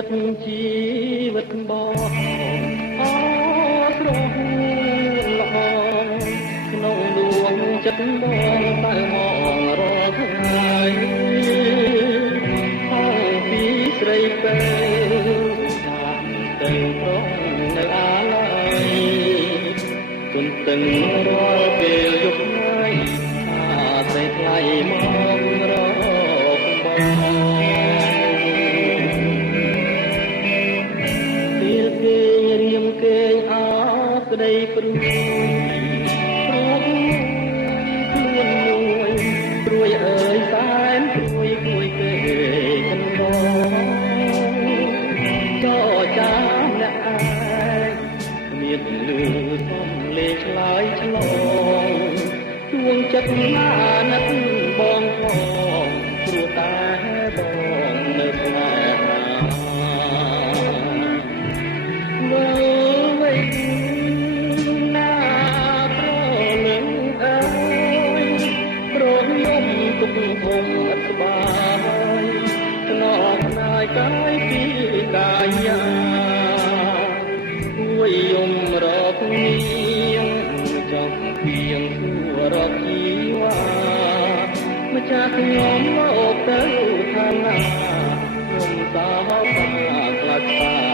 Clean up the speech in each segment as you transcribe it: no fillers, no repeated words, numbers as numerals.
ចិត្តជីវិតបងអស្រស់ល្អក្នុងដួងចិត្តបងតែមករកថ្ងៃហើយពីស្រីពេលតាមទៅប្រងនៅអាឡ័យទន្ទឹងរាល់ពេលយប់ថ្ងៃអាស្រីថ្លៃមករកបងគេអោក្តីព្រួយព្រោះខ្លួនមួយព្រួយអើយសែនព្រួយព្រួយគេកន្លងចោចាំអ្នកឯងគ្មានលឺសំលេងឆ្លើយឆ្លងជួងចិត្តណាណិតបងផងព្រោះតែបងនៅស្នេហាទុកភុំអត់ស្បាយស្នងណាយកាយពីកាយាគួយយំរកនាងចង់ពៀងសួររកជីវ៉ាម្ចាស់ខ្ញុំមកទៅខាងណាខ្ញុំសោកខ្លាចបា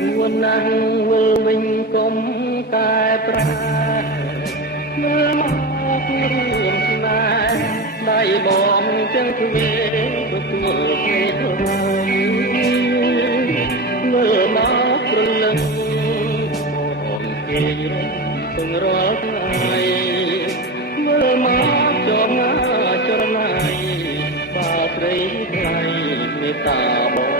គួរណាស់វិលវិញកុំកែប្រែមើលមករឿងស្នេហ៍ដៃបងទាំងទ្វេទទួលគេថ្លៃមើលមកព្រលឹងបងគេទាំងរាល់ថ្ងៃមើលមកចរណាចរណៃបាស្រីថ្លៃមេត្តាបង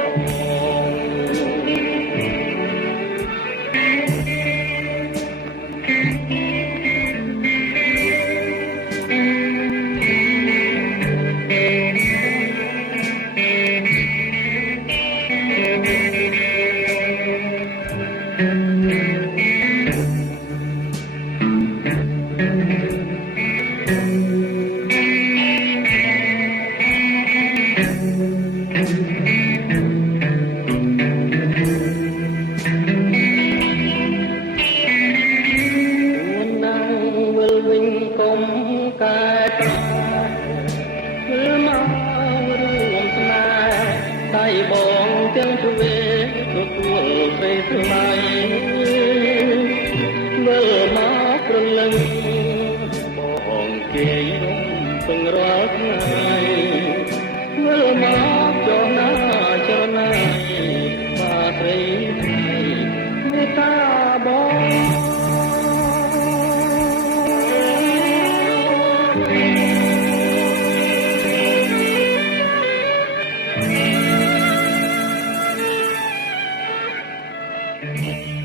កុំកែប្រែគឺមករួមស្នេហ៍ដៃបងទាំងទ្វេទទួលស្រីថ្លៃមើលមកព្រលឹងបងគេរំពឹងរាល់ថ្ងៃមើលមកចរណាចរណៃបាស្រីថ្លៃមេត្តាបងThank you.